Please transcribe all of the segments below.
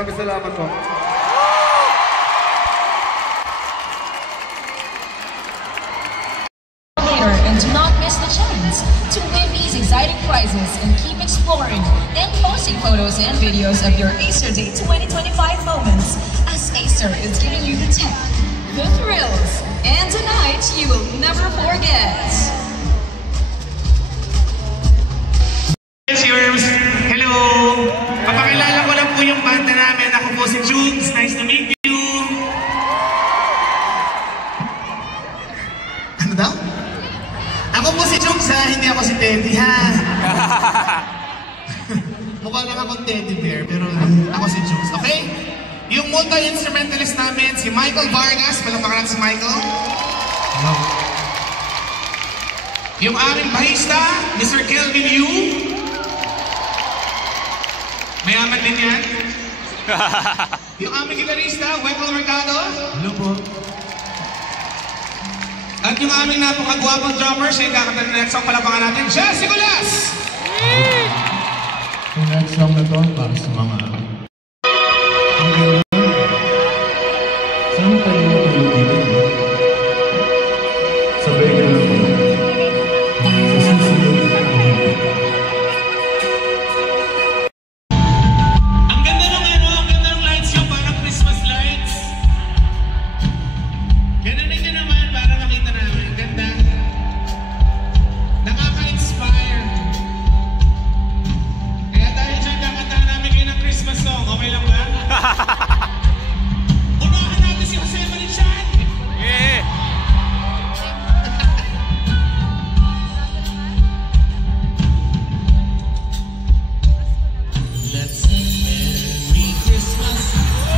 Maraming salamat po. And do not miss the chance to win these exciting prizes and keep exploring and posting photos and videos of your Acer Day 2025 moments as Acer is giving you the tech, the thrills, and a night you will never forget. Cheers! Hello! Papakilala ko lang po yung banda namin. Ako po si Jugs. Nice to meet you! Ano daw? Ako po si Jugs ha, hindi ako si Teddy ha. Mukha lang akong teddy bear, pero ako si Jugs, okay? Yung multi-instrumentalist namin, si Michael Vargas. Palamakan si Michael. Hello. Yung aming bahista, Mr. Kelvin Yu. Mayaman din yan. Yung aming gitarista, Wendell Mercado. Hello po. At yung aming napakagwapang drummer, siya yung kakanta na next song, palabangan natin, Jesse Colas! Yung next song na to, para sa mga... Ang ganda. Saan tayo matulog dito? Sabay ka lang po. Sa susunod. Ang ganda ng lights yung parang Christmas lights. Ganun din naman, para makita namin. Ang ganda. Nakaka-inspire. Kaya dahil dyan, kakantahan namin ngayon ng Christmas song. Okay lang ba? Unahan natin si Jose Marichan. Yeah! Let's sing Merry Christmas.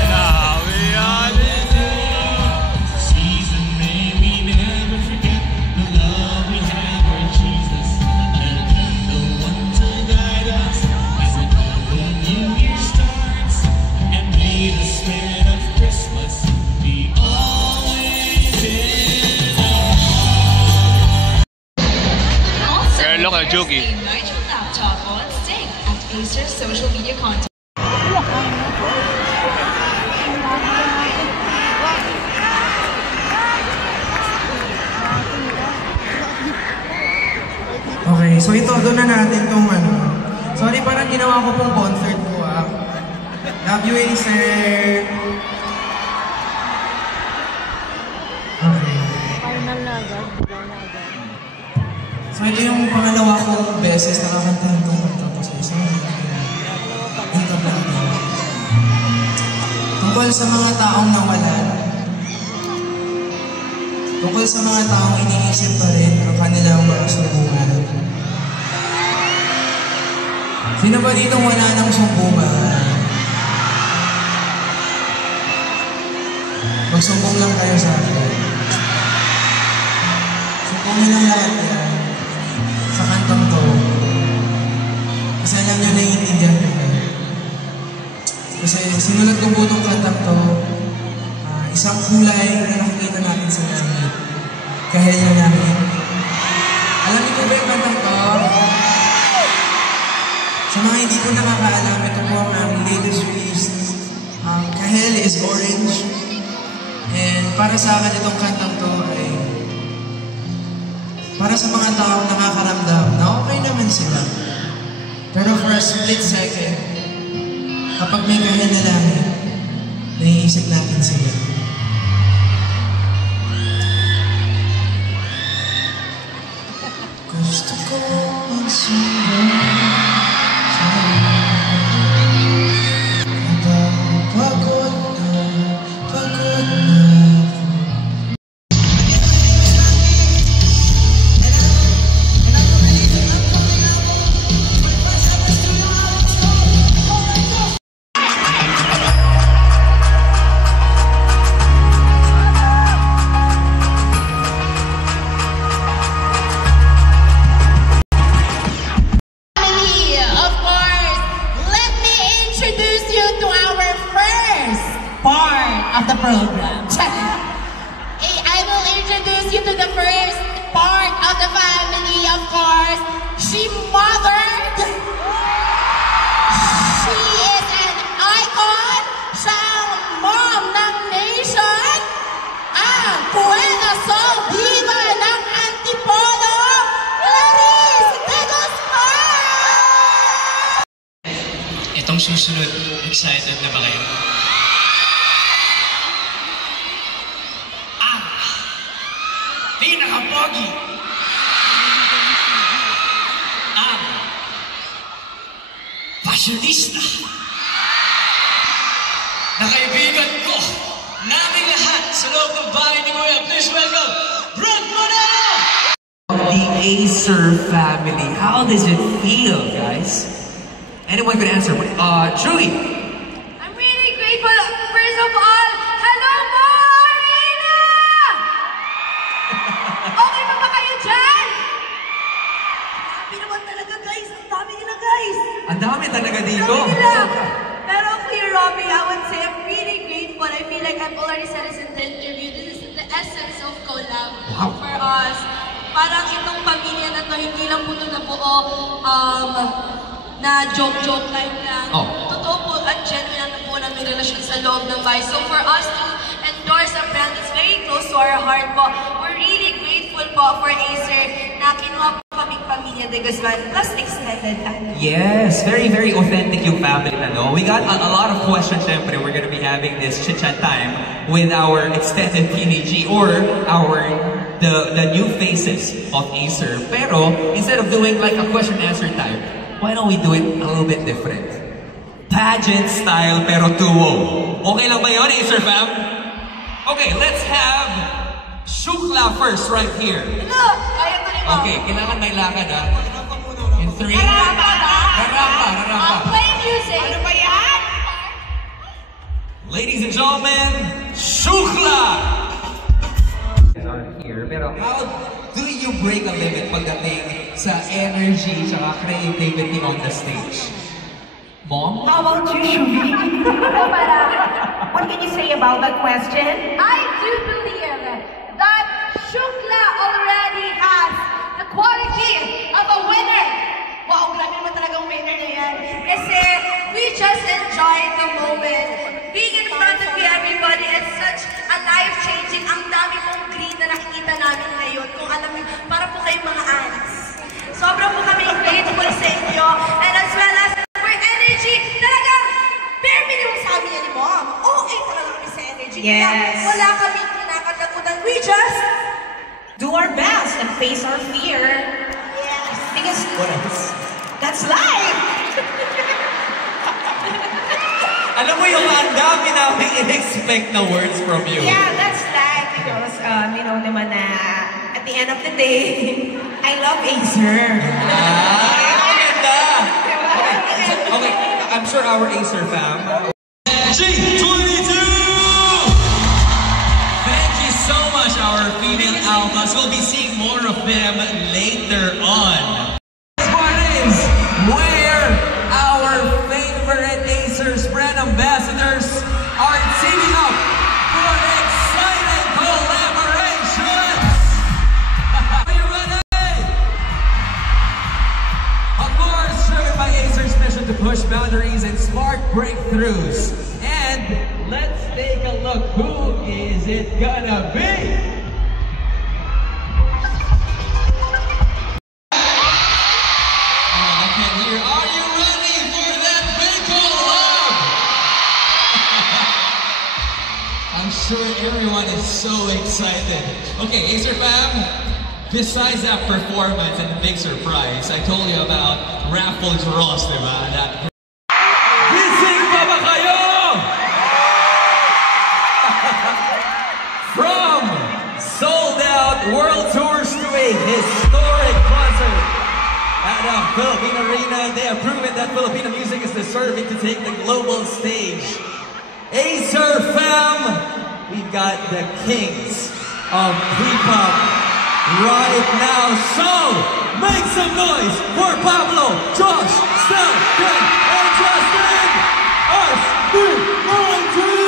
Grabe yan! Season may we never forget the love we had for Jesus. And the one to guide us as the new year starts. And may the spirit of Christmas be always in our hearts. Also, Girl, look at there's Jogi. a Nigel laptop on stick at Acer social media content. Okay, so ito, doon na natin itong ano. Sorry, parang ginawa ko pong concert ko ah. Love you, Acer! Okay. So ito yung pangalawa kong beses nakakantahan kong kanta ko sa isang dito natin. Tungkol sa mga taong nawalan. Tungkol sa mga taong iniisip pa rin ang kanilang mga sumbungan. Sino ba dito wala ng sumbungan? Magsumbong lang kayo sa akin. Sumbongin lang lahat yan sa kantang to. Kasi alam nyo naiintindihan ko. Kasi sinulat ko po itong kantang to. Isang kulay na nakikita natin sa langit. Kahel na namin. Alam niyo ba yung kantang to? Sa mga hindi po nakakaalam, ito po ang aming latest release. Kahel is orange. And para sa akin itong kantang to ay para sa mga taong nakakaramdam na okay naman sila. Pero for a split second, kapag may kahel na langit, naiisip natin sila. Gusto ko magsumbong sa'yo. Pagod na ako. Of the program. I will introduce you to the first part of the family, of course. She mothered. She is an icon Itong susunod, excited na ba kayo? Pinaka-pogi! Fashionista na kaibigan ko, naming lahat sa loob ng bahay ni Kuya. Please welcome, Brad Monero! The Acer family. How does it feel, guys? Anyone could answer. Truly. I'm really grateful. First of all, hello po, Arena! Okay pa ba kayo dyan? Grabe naman talaga, guys. Ang dami nila, guys. Ang dami talaga dito. Ang dami nila. Pero Kuya Robbie, I would say I'm really grateful. I feel like I've already said this in the interview. This is the essence of collab for us. Parang itong pamilya na to, hindi lang po ito nabuo na joke-joke life lang. Totoo po at genuine na po namin relasyon sa loob ng bahay. So for us to endorse a brand that's very close to our heart po, we're really grateful po for Acer na kinuha po kaming pamilya de Guzman plus extended family. Yes, very, very authentic yung family na, no? We got a lot of questions, syempre. We're gonna be having this chit-chat time with our extended PNG or the new faces of Acer. Pero, instead of doing like a question-answer type, why don't we do it a little bit different? Pageant style pero duo. Okay lang ba yun, Acer fam? Okay, let's have Shukla first right here. Hello! Kaya ko rin mo. Okay, kailangan may lakad ha. In 3. Rarapa! Rarapa. Play music! Ano ba yan? Ladies and gentlemen, Shukla! Are here, pero how do you break a limit pagdating sa energy at creativity on the stage? Mom? How about you, Shubi? What can you say about that question? I do believe that Shukla already has the quality of a winner. Wow, grabe naman talagang winner na yan. Kasi we just enjoy the moment. Being in front of you, everybody, is such a life-changing. Ang dami mong green na nakikita namin ngayon. Kung alam mo, para po kayong mga ants. Sobrang po kami grateful sa inyo. And as well as for energy, talagang bare minimum sabi niya ni Mom. Okay talaga kami sa energy. Yes. Kaya wala kami kinakatakutan. We just Do our best and face our fear. yes. Because that's life! Alam mo yung ang dami namin in-expect na words from you. Yeah, that's life because, you know naman na at the end of the day, I love Acer. Maganda! Okay, I'm sure our Acer fam. G22! Thank you so much, our female alphas. We'll be seeing more of them later on. This one is where our favorite Acer's brand ambassadors are teaming up for exciting collaborations. Are you ready? Of course, driven by Acer's mission to push boundaries and spark breakthroughs. And let's take a look. Who is it gonna be? Are you ready for that big collab? I'm sure everyone is so excited. Okay, Acer fam, besides that performance and the big surprise, I told you about raffle draws, diba? That Gising pa ba kayo? From sold out world tours to a historic concert at a Philippine arena, they have proven that Filipino music is deserving to take the global stage. Acer fam, we've got the kings of P-pop right now. So, make some noise for Pablo, Josh, Stel, Greg, and Justin! SB19!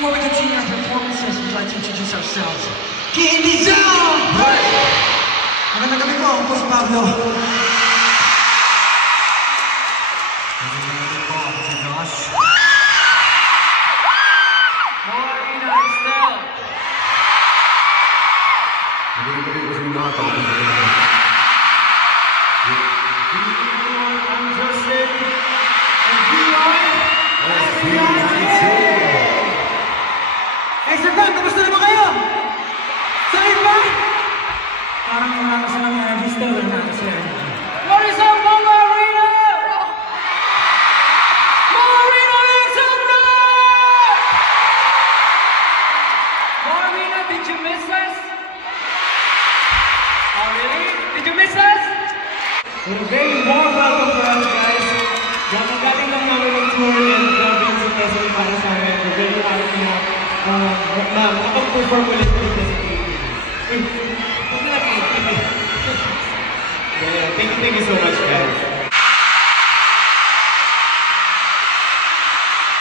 Before we continue our performances, we'd like to introduce ourselves. Candy Zone! Magandang gabi po, ako po si Pablo. Magandang gabi po, ako si Josh. Marina, Estelle. Magandang gabi po sa mga lahat. Ako po si Josh. I'm Justin. And we are SB19. Sir Frank, kamusta naman kayo? Sakit ba? Parang nakakasa ng energy still na nakasaya. What is up, Mama Arena? Mama Arena, make some noise! Mama Arena, did you miss us? Oh, really? Did you miss us? A very warm welcome for us, guys. Galing lang namin ng tour and grabe yung successful para sa amin. We're very happy na makapag-perform ulit dito sa Pilipinas. Huwag na lang thank you so much, guys.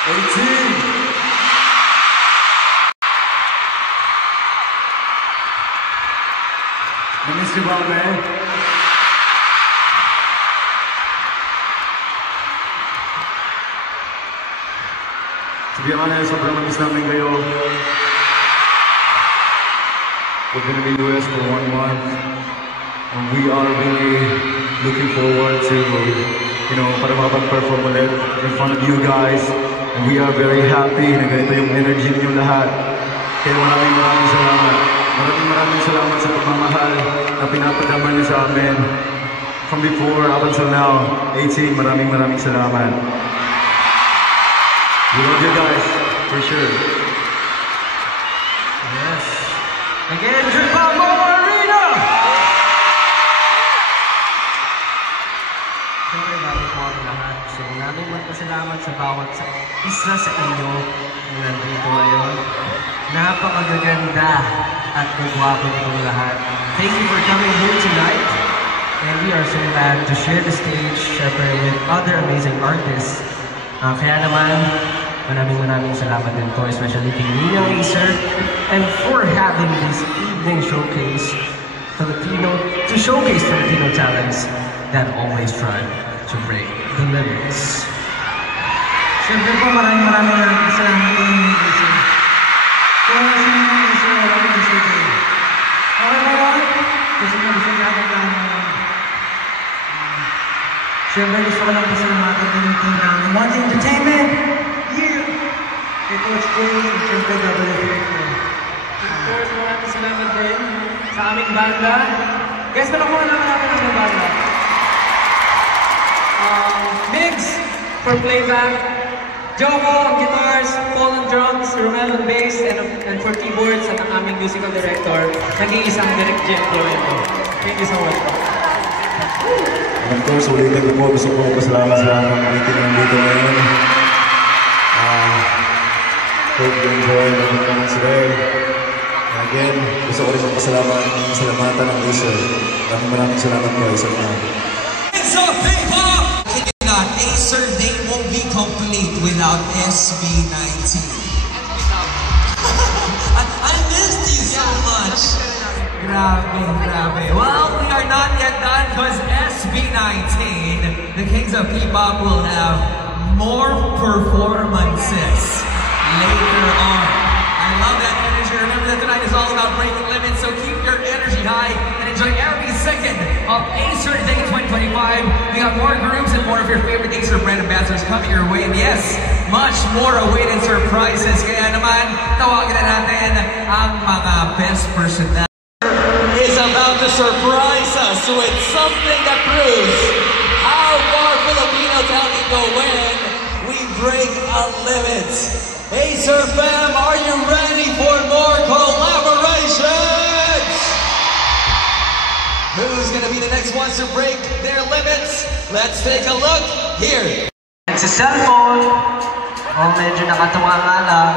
18. Na-miss niyo ba ako, man? To be honest, sobrang na-miss namin kayo. We're gonna be US for 1 month. And we are really looking forward to, para makapag-perform ulit in front of you guys. And we are very happy na ganito yung energy niyo lahat. Kaya maraming salamat. Maraming salamat sa pagmamahal na pinapadama niyo sa amin. From before up until now, 18, maraming salamat. We love you guys, for sure. Yes. Again, Triple Arena! Siyempre, bago po ang lahat. So, maraming magpasalamat sa bawat isa sa inyo na nandito ngayon. Napakagaganda at kagwapo nitong lahat. Thank you for coming here tonight. And we are so glad to share the stage, syempre, with other amazing artists. Kaya naman, maraming salamat din po, especially kay Nino Acer, and for having this evening showcase to showcase Filipino talents that always try to break the limits. Siyempre po, maraming salamat kay Nino Acer. Kaya si Nino Acer, maraming gusto ko. Okay ba ba? Kasi gusto natin lang. Siyempre gusto ko lang pasalamatan din yung team namin. One Entertainment! Kay Coach Jay, siyempre WFF. Of course, maraming salamat din sa aming banda. Guys, nakuha naman namin ang banda. Migs for playback, Joko on guitars, Paul on drums, Romel on bass, and for keyboards, at ang aming musical director, nag-iisang Direct Jen Florento. Thank you so much. Of course, ulitin ko po. Gusto ko pasalamat sa mga ulitin ng dito ngayon. Hope you enjoy the performance today. And again, gusto ko rin magpasalamatan ng Acer. Maraming salamat po, Acer na. It's a K-pop! Acer Day won't be complete without SB19. I missed you so much. Grabe. Well, we are not yet done because SB19, the Kings of K-pop, will have more performances later on. I love that energy. Remember that tonight is all about breaking limits, so keep your energy high and enjoy every second of Acer Day 2025. We got more groups and more of your favorite Acer brand ambassadors coming your way. And yes, much more awaited surprises. Kaya naman, tawagin na natin ang mga best personnel. Is about to surprise us with something that proves how far Filipino talent can go when we break a limit. Acer fam, are you ready for more collaborations? Who's gonna be the next ones to break their limits? Let's take a look here. Sa cellphone, medyo nakatawa nga lang.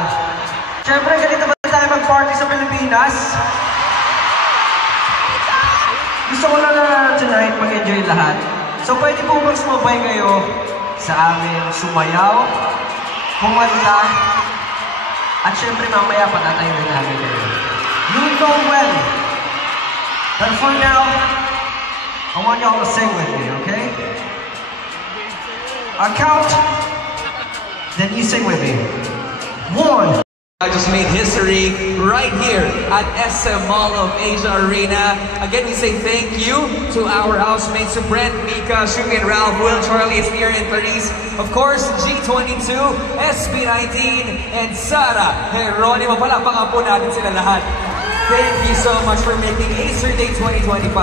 Siyempre, ganito ba tayo mag-party sa Pilipinas? Gusto ko lang na tonight mag-enjoy lahat. So pwede po bang sumabay kayo sa amin sumayaw, kumanta, At syempre mamaya patatayin din namin kayo. You know when. But for now, I want y'all to sing with me, okay? I count, then you sing with me. 1. I just made history right here at SM Mall of Asia Arena. Again, we say thank you to our housemates, to Brent, Mika, Shuki, and Ralph, Will, Charlie, Esmir, and Therese. Of course, G22, SB19, and Sara Geronimo. Palakpakan po natin sila lahat. Thank you so much for making Acer Day 2025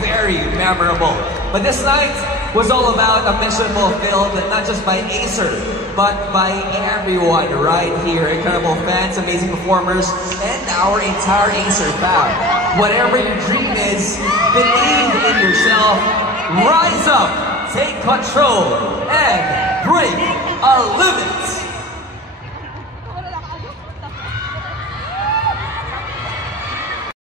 very memorable. But this night was all about a mission fulfilled, not just by Acer, but by everyone right here. Incredible fans, amazing performers, and our entire Acer fam. Whatever your dream is, believe in yourself, rise up, take control, and break our limits.